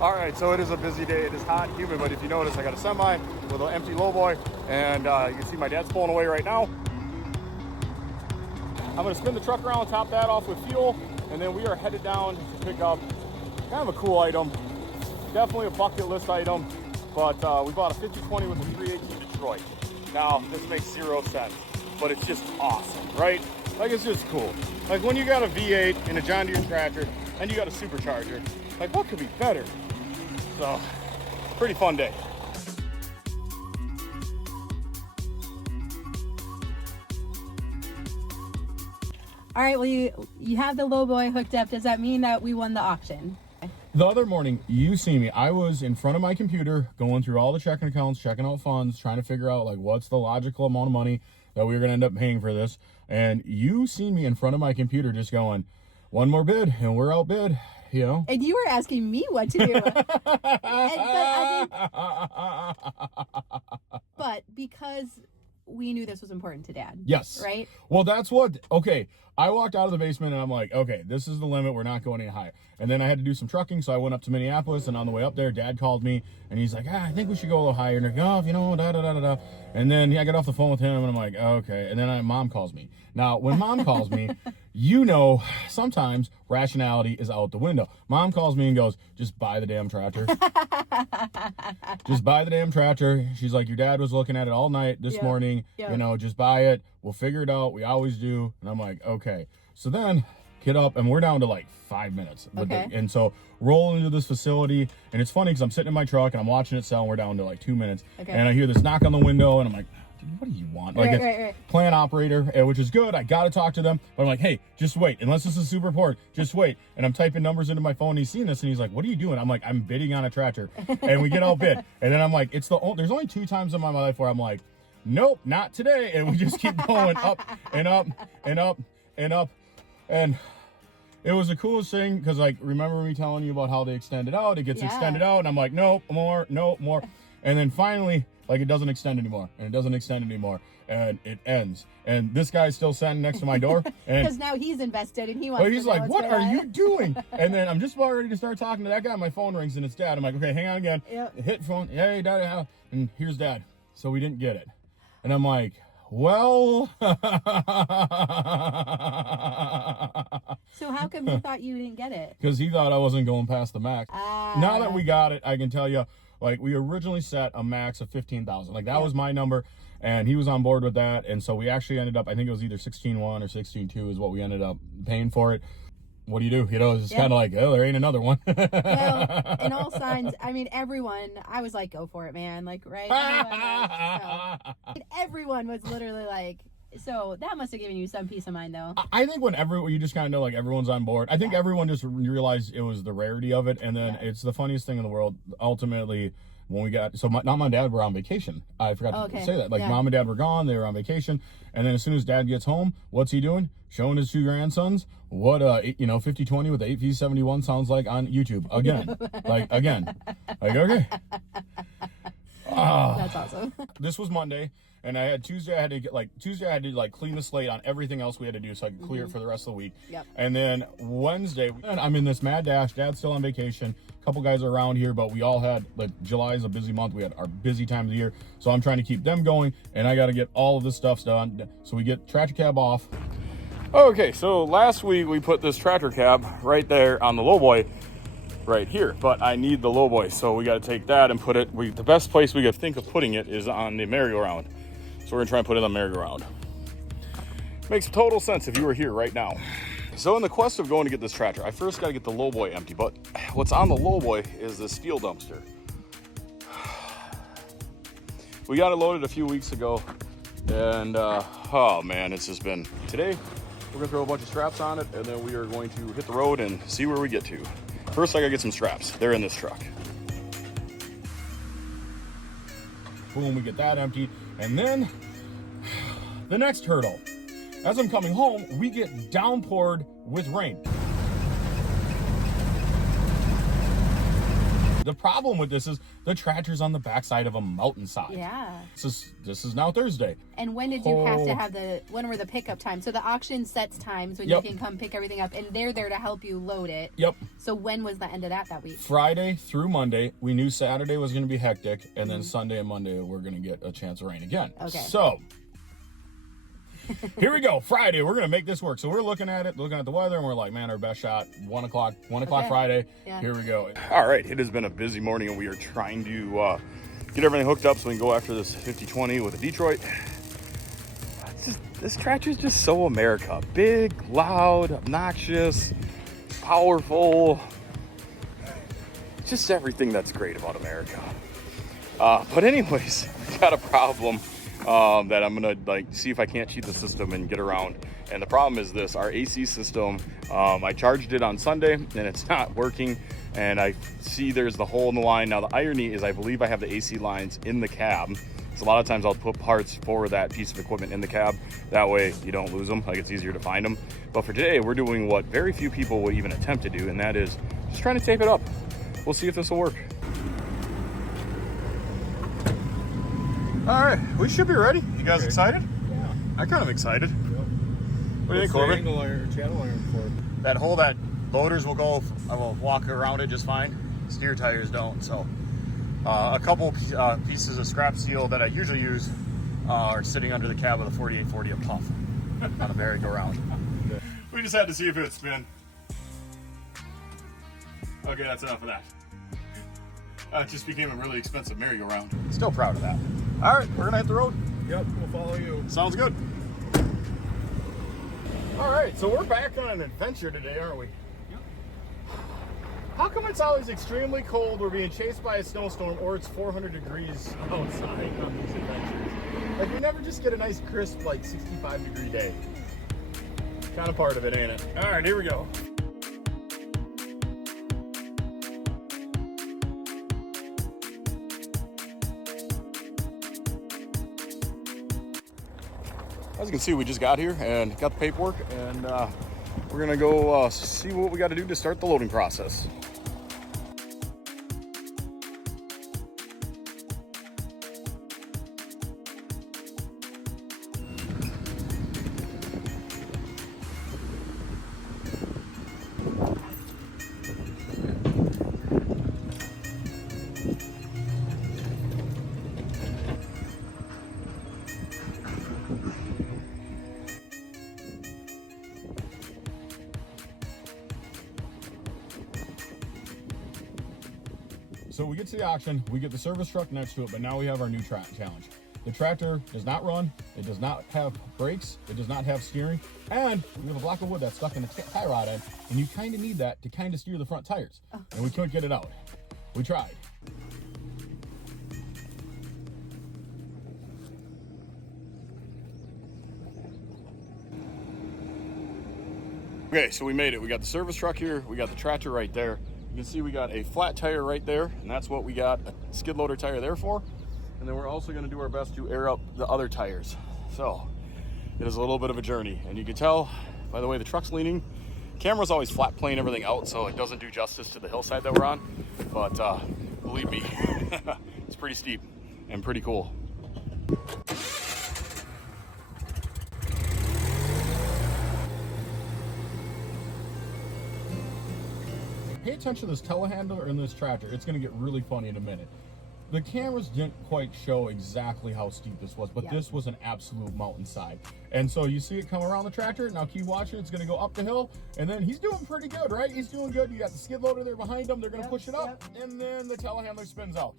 All right, so it is a busy day. It is hot and humid, but if you notice, I got a semi with an empty lowboy, and you can see my dad's pulling away right now. I'm gonna spin the truck around, top that off with fuel, and then we are headed down to pick up kind of a cool item. Definitely a bucket list item, but we bought a 5020 with a 318 Detroit. Now, this makes 0 sense, but it's just awesome, right? Like, it's just cool. Like, when you got a V8 in a John Deere tractor, and you got a supercharger, like, what could be better? So, pretty fun day. All right, well, you have the lowboy hooked up. Does that mean that we won the auction? The other morning, you see me, I was in front of my computer going through all the checking accounts, checking out funds, trying to figure out like what's the logical amount of money that we were going to end up paying for this. And you seen me in front of my computer just going, one more bid and we're outbid, you know? And you were asking me what to do. But because we knew this was important to Dad. Yes. Right? Well, that's what, okay, I walked out of the basement and I'm like, okay, this is the limit. We're not going any higher. And then I had to do some trucking, so I went up to Minneapolis, and on the way up there, Dad called me, and he's like, I think we should go a little higher. And they're like, oh, you know, da-da-da-da-da. And then I got off the phone with him, and I'm like, okay. And then Mom calls me. Now, when Mom calls me, you know, sometimes rationality is out the window. Mom calls me and goes, just buy the damn tractor. Just buy the damn tractor. She's like, your dad was looking at it all night this morning. You know, just buy it. We'll figure it out. We always do. And I'm like, okay. So then get up, and we're down to like 5 minutes. And so roll into this facility, and it's funny because I'm sitting in my truck and I'm watching it sell, and we're down to like 2 minutes. And I hear this knock on the window, and I'm like, what do you want? Like, it's plant operator, which is good. I got to talk to them. But I'm like, hey, just wait. Unless this is super important, just wait. And I'm typing numbers into my phone. He's seeing this, and he's like, what are you doing? I'm like, I'm bidding on a tractor. And we get outbid. And then I'm like, there's only 2 times in my life where I'm like, nope, not today. And we just keep going up and up and up and up. And it was the coolest thing because, like, remember me telling you about how they extend it out? It gets extended out, and I'm like, nope, more, nope, more. And then finally, like, it doesn't extend anymore, and it doesn't extend anymore, and it ends. And this guy's still standing next to my door. Because now he's invested, and he wants to he's like, what are you doing? And then I'm just about ready to start talking to that guy. My phone rings, and it's Dad. I'm like, okay, hang on again. Hit phone. Hey, Dad. And here's Dad. So we didn't get it. And I'm like, well. So how come he thought you didn't get it? Because he thought I wasn't going past the max. Now that we got it, I can tell you, like, we originally set a max of 15,000. Like, that was my number, and he was on board with that. And so we actually ended up, I think it was either 16.1 or 16.2 is what we ended up paying for it. What do? You know, it's kind of like, oh, there ain't another one. Well, in all signs, I mean, I was like, go for it, man. Like, right? Everyone was literally like, so that must have given you some peace of mind, though. I think when you just kind of know, like, everyone's on board. I think everyone just realized it was the rarity of it. And then it's the funniest thing in the world. Ultimately, when we got, mom and dad were on vacation. I forgot to say that. Like, mom and dad were gone. They were on vacation. And then as soon as dad gets home, what's he doing? Showing his 2 grandsons what 5020 with the 8V71 sounds like on YouTube. Again. Like, okay. That's awesome. This was Monday, and I had Tuesday. I had to clean the slate on everything else we had to do, so I could clear it for the rest of the week. And then Wednesday, I'm in this mad dash. Dad's still on vacation. A couple guys are around here, but we all had, like, July is a busy month. We had our busy time of the year, so I'm trying to keep them going, and I got to get all of this stuff done. So we get tractor cab off. Okay, so last week we put this tractor cab right there on the lowboy. Right here, but I need the lowboy, so we got to take that and put it. The best place we could think of putting it is on the merry-go-round, so we're gonna try and put it on the merry-go-round. Makes total sense if you were here right now. So in the quest of going to get this tractor, I first got to get the lowboy empty, but what's on the lowboy is this steel dumpster. We got it loaded a few weeks ago, and oh man, it's just been today. We're gonna throw a bunch of straps on it, and then we are going to hit the road and see where we get to. First, I gotta get some straps. They're in this truck. Boom, we get that empty. And then, the next hurdle. As I'm coming home, we get downpoured with rain. The problem with this is the tractor's on the backside of a mountainside. Yeah. This is now Thursday. And when did you have to have when were the pickup times? So the auction sets times when you can come pick everything up, and they're there to help you load it. Yep. So when was the end of that week? Friday through Monday. We knew Saturday was going to be hectic, and then Sunday and Monday we're going to get a chance of rain again. Okay. So here we go. Friday, we're going to make this work. So we're looking at the weather, and we're like, man, our best shot, 1 o'clock Friday. Yeah. Here we go. All right, it has been a busy morning, and we are trying to get everything hooked up so we can go after this 5020 with a Detroit. This tractor is just so America. Big, loud, obnoxious, powerful. Just everything that's great about America. But anyways, I got a problem that I'm gonna see if I can't cheat the system and get around. And the problem is this: our AC system. I charged it on Sunday and it's not working. And I see there's the hole in the line. Now the irony is, I believe I have the AC lines in the cab. So a lot of times I'll put parts for that piece of equipment in the cab. That way you don't lose them. Like, it's easier to find them. But for today, we're doing what very few people would even attempt to do, and that is just trying to tape it up. We'll see if this will work. All right, we should be ready. You guys excited? Yeah. I'm kind of excited. Yep. What do you think, Corbin? Angle iron, channel iron for? That hole that loaders will go, I will walk around it just fine. Steer tires don't. So a couple pieces of scrap steel that I usually use are sitting under the cab of the 4840 of Puff on a merry-go-round. We just had to see if it would spin. Okay, that's enough of that. It just became a really expensive merry-go-round. Still proud of that. All right, we're gonna hit the road. Yep, we'll follow you. Sounds good. All right, so we're back on an adventure today, aren't we? Yep. How come it's always extremely cold, we're being chased by a snowstorm, or it's 400 degrees outside on these adventures? Like, we never just get a nice crisp, 65-degree day. Kind of part of it, ain't it? All right, here we go. As you can see, we just got here and got the paperwork, and we're gonna go see what we got to do to start the loading process. So we get to the auction, we get the service truck next to it, but now we have our new challenge. The tractor does not run, it does not have brakes, it does not have steering, and we have a block of wood that's stuck in the tie rod end, and you kind of need that to kind of steer the front tires. And we couldn't get it out. We tried. Okay, so we made it. We got the service truck here, we got the tractor right there. You can see we got a flat tire right there, and that's what we got a skid loader tire there for. And then we're also gonna do our best to air up the other tires. So it is a little bit of a journey. And you can tell by the way the truck's leaning, camera's always flat playing everything out, so it doesn't do justice to the hillside that we're on. But believe me, it's pretty steep and pretty cool. Pay attention to this telehandler and this tractor. It's going to get really funny in a minute. The cameras didn't quite show exactly how steep this was, but this was an absolute mountainside. And so you see it come around the tractor. Now keep watching. It's going to go up the hill, and then he's doing pretty good, right? He's doing good. You got the skid loader there behind him. They're going to push it up, and then the telehandler spins out.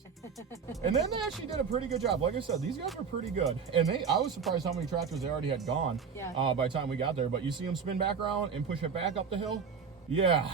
And then they actually did a pretty good job. Like I said, these guys are pretty good. And I was surprised how many tractors they already had gone by the time we got there. But you see them spin back around and push it back up the hill. Yeah.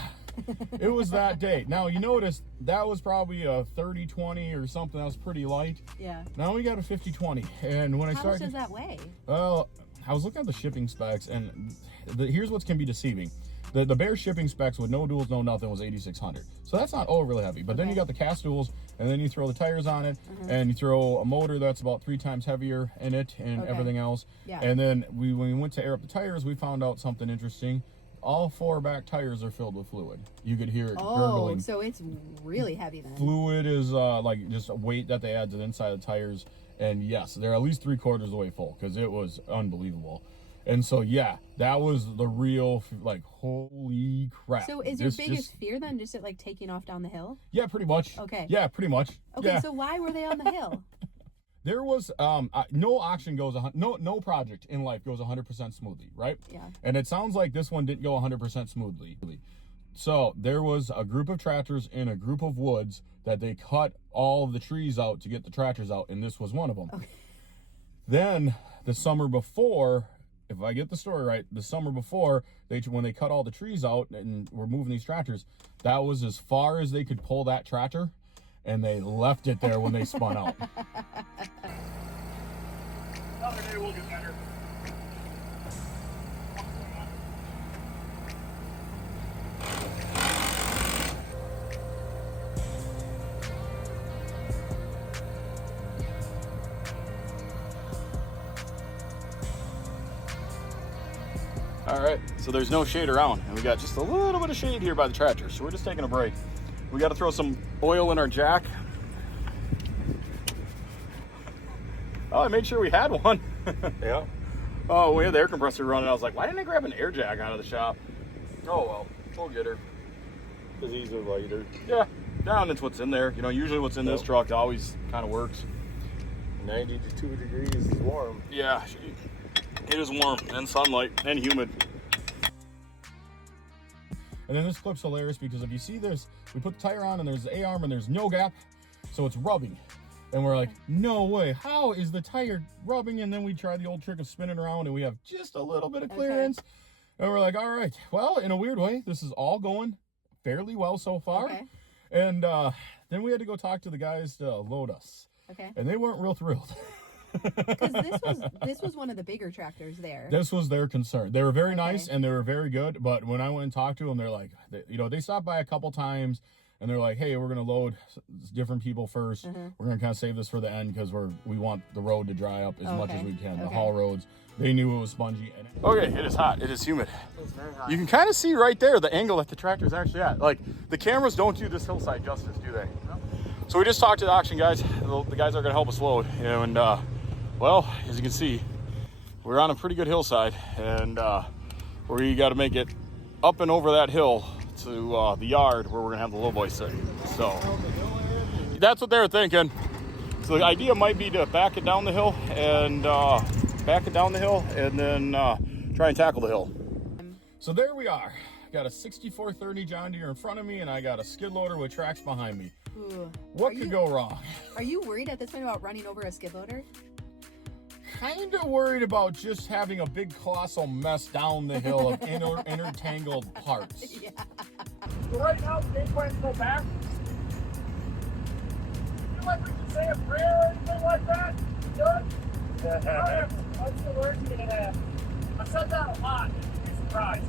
It was that day. Now you notice that was probably a 30-20 or something. That was pretty light. Yeah. Now we got a 50-20, and when How much does that weigh? Well, I was looking at the shipping specs, and here's what's can be deceiving. The bare shipping specs with no duals, no nothing was 8,600. So that's not overly heavy. But then you got the cast duals, and then you throw the tires on it, and you throw a motor that's about 3 times heavier in it, and everything else. Yeah. And then when we went to air up the tires, we found out something interesting. all 4 back tires are filled with fluid. You could hear it Oh, gurgling. so it's really heavy then. Fluid is like just a weight that they add to the inside of the tires. And yes, they're at least 3/4 of the way full because it was unbelievable. And so, yeah, that was the real, like, holy crap. So is your biggest fear then just like taking off down the hill? Yeah, pretty much. Okay. Yeah, pretty much. Okay, yeah. so why were they on the hill? There was no auction goes no project in life goes 100% smoothly, right? Yeah. And it sounds like this one didn't go 100% smoothly. So there was a group of tractors in a group of woods that they cut all of the trees out to get the tractors out, and this was one of them. Okay. Then the summer before, if I get the story right, the summer before, when they cut all the trees out and were moving these tractors, that was as far as they could pull that tractor, and they left it there when they spun out. Another day will get better. All right, so there's no shade around, and we got just a little bit of shade here by the tractor, so we're just taking a break. We got to throw some oil in our jack. Oh, I made sure we had one. Yeah. Oh, we had the air compressor running. I was like, why didn't I grab an air jack out of the shop? Oh, well, we'll get her. Because these are lighter. Yeah, down, that's what's in there. You know, usually what's in this truck always kind of works. 92 degrees is warm. Yeah, it is warm and sunlight and humid. And then this clip's hilarious because if you see this, we put the tire on and there's the A-arm and there's no gap, so it's rubbing. And we're like, no way, how is the tire rubbing? And then we try the old trick of spinning around and we have just a little bit of clearance. Okay. And we're like, all right, well, in a weird way, this is all going fairly well so far. Okay. And then we had to go talk to the guys to load us. Okay. And they weren't real thrilled. Because this was one of the bigger tractors there. This was their concern. They were very nice and they were very good, but when I went and talked to them, they're like, they stopped by a couple times and they're like, hey, we're gonna load different people first. We're gonna kind of save this for the end because we want the road to dry up as much as we can. The haul roads, they knew it was spongy. Okay, it is hot. It is humid. It's very hot. You can kind of see right there the angle that the tractor's actually at. Like the cameras don't do this hillside justice, do they? No. So we just talked to the auction guys. The guys are gonna help us load, and well, as you can see, we're on a pretty good hillside, and we got to make it up and over that hill to the yard where we're gonna have the little boy sitting. So that's what they were thinking. So the idea might be to back it down the hill and then try and tackle the hill. So there we are. Got a 6430 John Deere in front of me, and I got a skid loader with tracks behind me. Ooh. What could go wrong? Are you worried at this point about running over a skid loader? Kind of worried about just having a big colossal mess down the hill of intertangled parts. Yeah. So right now, the game plan is to go back. You like we should say a prayer or anything like that? Good? Alright, what's the words you're gonna have? I said that a lot. You'd be surprised.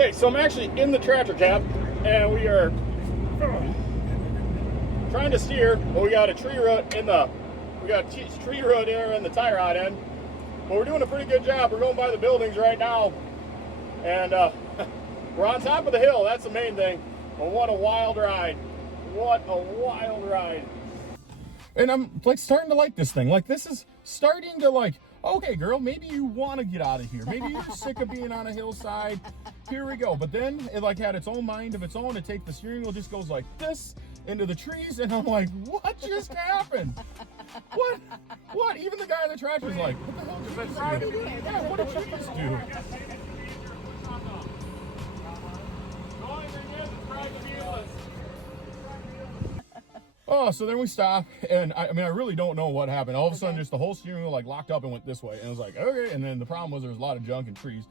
Okay, so I'm actually in the tractor cab, and we are trying to steer, but we got a tree root in the, tree root there in the tie rod end. But we're doing a pretty good job. We're going by the buildings right now, and we're on top of the hill. That's the main thing. But what a wild ride! What a wild ride! And I'm like starting to like this thing. Like this is starting to like. Okay, girl, maybe you want to get out of here. Maybe you're sick of being on a hillside. Here we go. But then it like had its own mind of its own. It takes the steering wheel, just goes like this into the trees, and I'm like, what just happened? What? Even the guy in the tractor's like, what the hell did you do? Yeah, what did you just do? Oh, so then we stop, and I mean, I really don't know what happened. All of a sudden, just the whole steering wheel like locked up and went this way, and I was like, okay. And then the problem was there was a lot of junk and trees.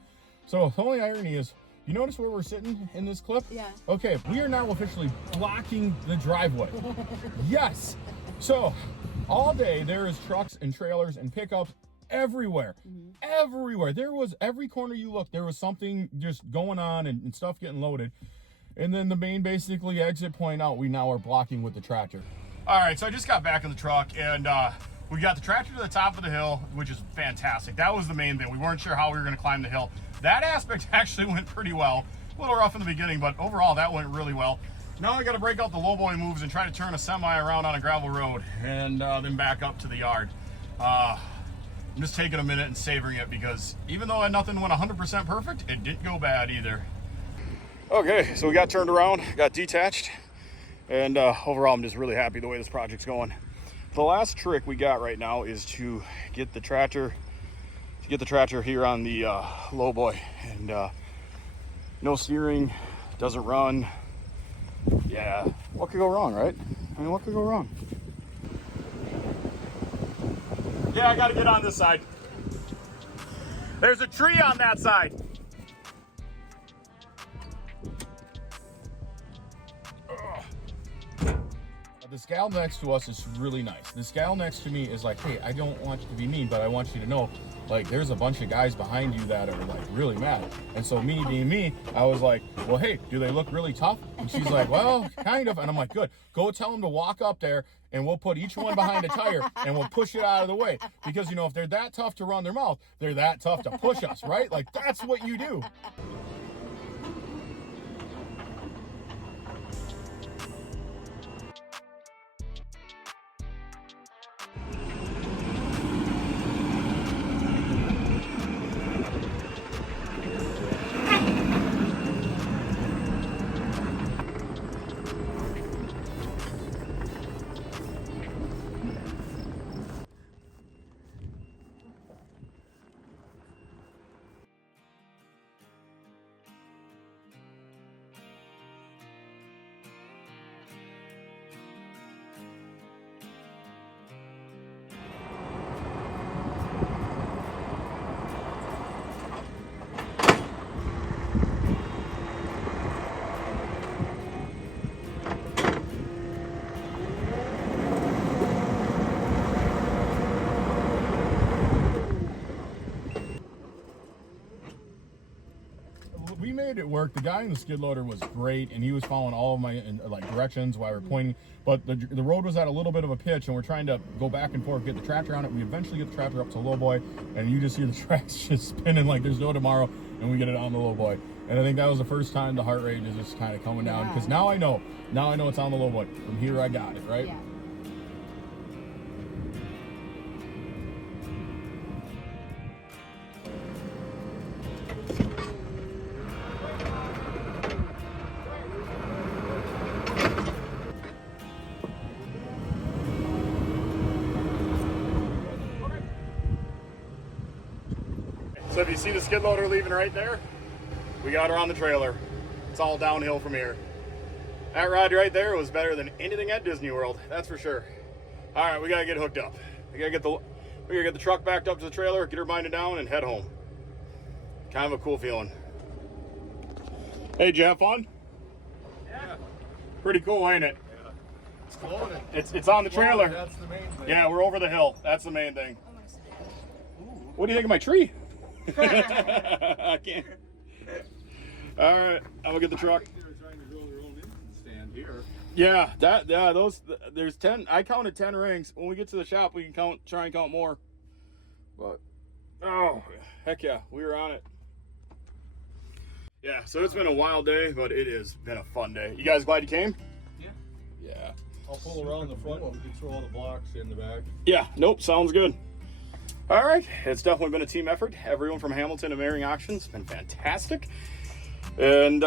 So the only irony is, you notice where we're sitting in this clip? Yeah. Okay, we are now officially blocking the driveway. Yes. So all day there is trucks and trailers and pickups everywhere. Everywhere. There was every corner you looked, there was something just going on and stuff getting loaded. And then the main basically exit point out, we now are blocking with the tractor. All right, so I just got back in the truck, and we got the tractor to the top of the hill, which is fantastic. That was the main thing. We weren't sure how we were gonna climb the hill. That aspect actually went pretty well. A little rough in the beginning, but overall that went really well. Now I gotta break out the low boy moves and try to turn a semi around on a gravel road, and then back up to the yard. I'm just taking a minute and savoring it, because even though nothing went 100% perfect, it didn't go bad either. Okay, so we got turned around, got detached, and overall I'm just really happy the way this project's going. The last trick we got right now is to get the tractor here on the low boy, and no steering, doesn't run. Yeah, what could go wrong, right? I mean, what could go wrong? Yeah, I gotta get on this side. There's a tree on that side. This gal next to us is really nice. This gal next to me is like, hey, I don't want you to be mean, but I want you to know, like, there's a bunch of guys behind you that are like really mad. And so me being me, I was like, well, hey, do they look really tough? And she's like, well, kind of. And I'm like, good, go tell them to walk up there, and we'll put each one behind a tire and we'll push it out of the way. Because, you know, if they're that tough to run their mouth, they're that tough to push us, right? Like, that's what you do. We made it work. The guy in the skid loader was great, and he was following all of my like directions while we're pointing. But the road was at a little bit of a pitch, and we're trying to go back and forth, get the tractor on it. We eventually get the tractor up to low boy, and you just hear the tracks just spinning like there's no tomorrow, and we get it on the low boy. And I think that was the first time the heart rate is just kind of coming down, because now I know it's on the low boy. From here I got it, right? Yeah. So if you see the skid loader leaving right there, we got her on the trailer. It's all downhill from here. That ride right there was better than anything at Disney World, that's for sure. All right, we gotta get hooked up. We gotta get the truck backed up to the trailer, get her minded down, and head home. Kind of a cool feeling. Hey, did you have fun? Yeah. Pretty cool, ain't it? Yeah. It's floating. It's on the trailer. That's the main thing. Yeah, we're over the hill. That's the main thing. What do you think of my tree? I can't. All right, I'm gonna get the truck. They're trying to drill their own engine stand here. Yeah, there's 10. I counted 10 rings. When we get to the shop, we can try and count more. But oh, heck yeah, we were on it. Yeah, so it's been a wild day, but it has been a fun day. You guys glad you came? Yeah. Yeah. I'll pull around the front and we can throw all the blocks in the back. Yeah, nope, sounds good. All right, it's definitely been a team effort. Everyone from Hamilton and Marion Auctions has been fantastic. And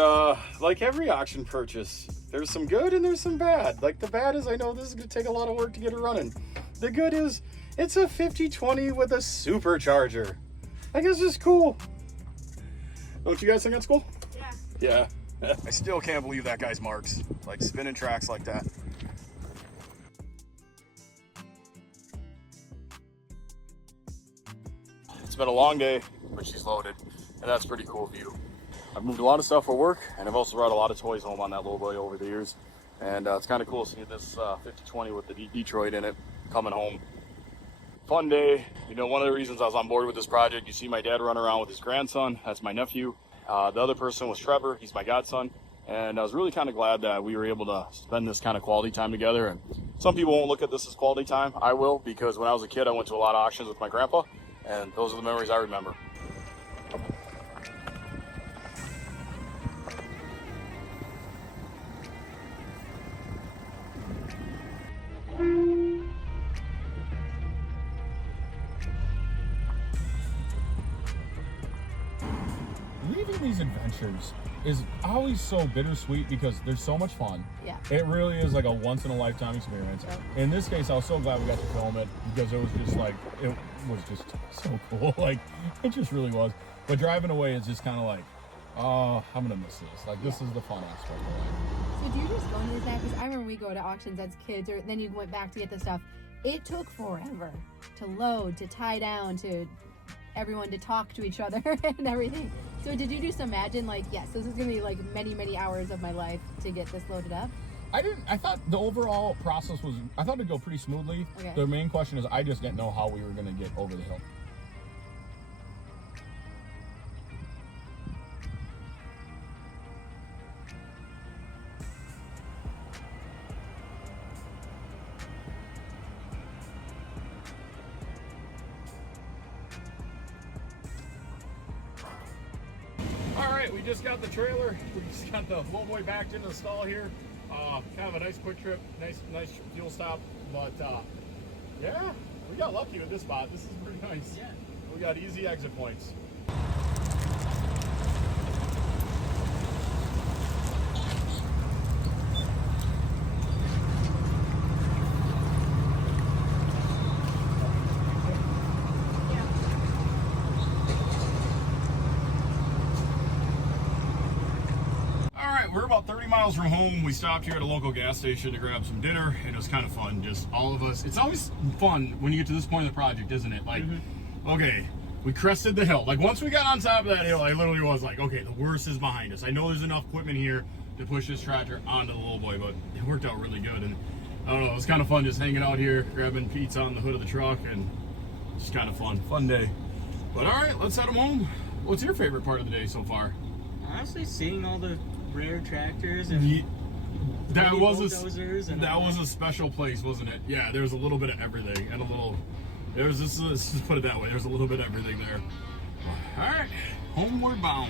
like every auction purchase, there's some good and there's some bad. Like the bad is I know this is going to take a lot of work to get it running. The good is it's a 5020 with a supercharger. Like it's just cool. Don't you guys think that's cool? Yeah. Yeah. I still can't believe that guy's marks. Like spinning tracks like that. It's been a long day, but she's loaded, and that's a pretty cool view. I've moved a lot of stuff for work, and I've also brought a lot of toys home on that little boy over the years. And it's kind of cool seeing this 5020 with the Detroit in it coming home. Fun day. You know, one of the reasons I was on board with this project, you see my dad run around with his grandson. That's my nephew. The other person was Trevor. He's my godson. And I was really kind of glad that we were able to spend this kind of quality time together. And some people won't look at this as quality time. I will, because when I was a kid, I went to a lot of auctions with my grandpa, and those are the memories I remember. Leaving these adventures is always so bittersweet because they're so much fun. Yeah. It really is like a once in a lifetime experience. Yep. In this case, I was so glad we got to film it because it was just like, it was just so cool. Like, it just really was. But driving away is just kind of like, oh, I'm going to miss this. Like, this is the fun aspect of it. So do you just go into that? Because I remember we go to auctions as kids, or then you went back to get the stuff. It took forever to load, to tie down, to everyone to talk to each other and everything. So did you just imagine, like, yes, this is going to be like many, many hours of my life to get this loaded up? I thought the overall process was, I thought it'd go pretty smoothly. Okay. The main question is, I just didn't know how we were going to get over the hill. We just got the trailer. We just got the low boy backed into the stall here. Kind of a nice quick trip, nice fuel stop. But yeah, we got lucky with this spot. This is pretty nice. Yeah. We got easy exit points. We're about 30 miles from home. We stopped here at a local gas station to grab some dinner, and it was kind of fun. Just all of us. It's always fun when you get to this point of the project, isn't it? Like, okay, we crested the hill. Like, once we got on top of that hill, I literally was like, okay, the worst is behind us. I know there's enough equipment here to push this tractor onto the little boy, but it worked out really good. And I don't know, it was kind of fun just hanging out here, grabbing pizza on the hood of the truck, and just kind of fun day. But all right, let's head them home. What's your favorite part of the day so far? Honestly, seeing all the rare tractors and that was a a special place, wasn't it? Yeah, there was a little bit of everything, and there was this. Let's just put it that way. There's a little bit of everything there. All right, homeward bound.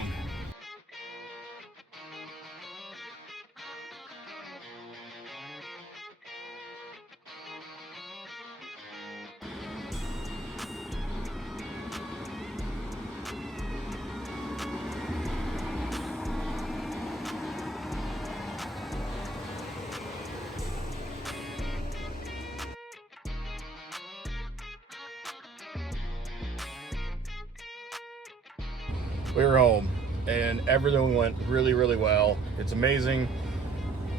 We were home, and everything went really, really well. It's amazing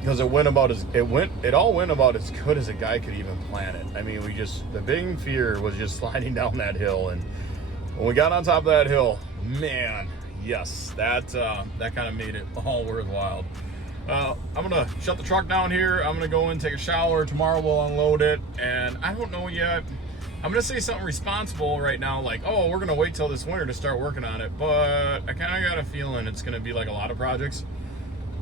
because it all went about as good as a guy could even plan it. I mean, the big fear was just sliding down that hill, and when we got on top of that hill, man, yes, that kind of made it all worthwhile. I'm gonna shut the truck down here. I'm gonna go in, take a shower. Tomorrow we'll unload it, and I don't know yet. I'm going to say something responsible right now, like, oh, we're going to wait till this winter to start working on it. But I kind of got a feeling it's going to be like a lot of projects.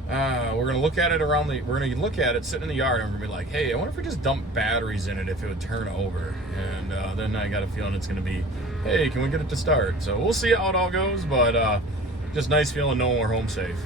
We're going to look at it we're going to look at it sitting in the yard, and we're going to be like, hey, I wonder if we just dump batteries in it, if it would turn over. And then I got a feeling it's going to be, hey, can we get it to start? So we'll see how it all goes, but just nice feeling knowing we're home safe.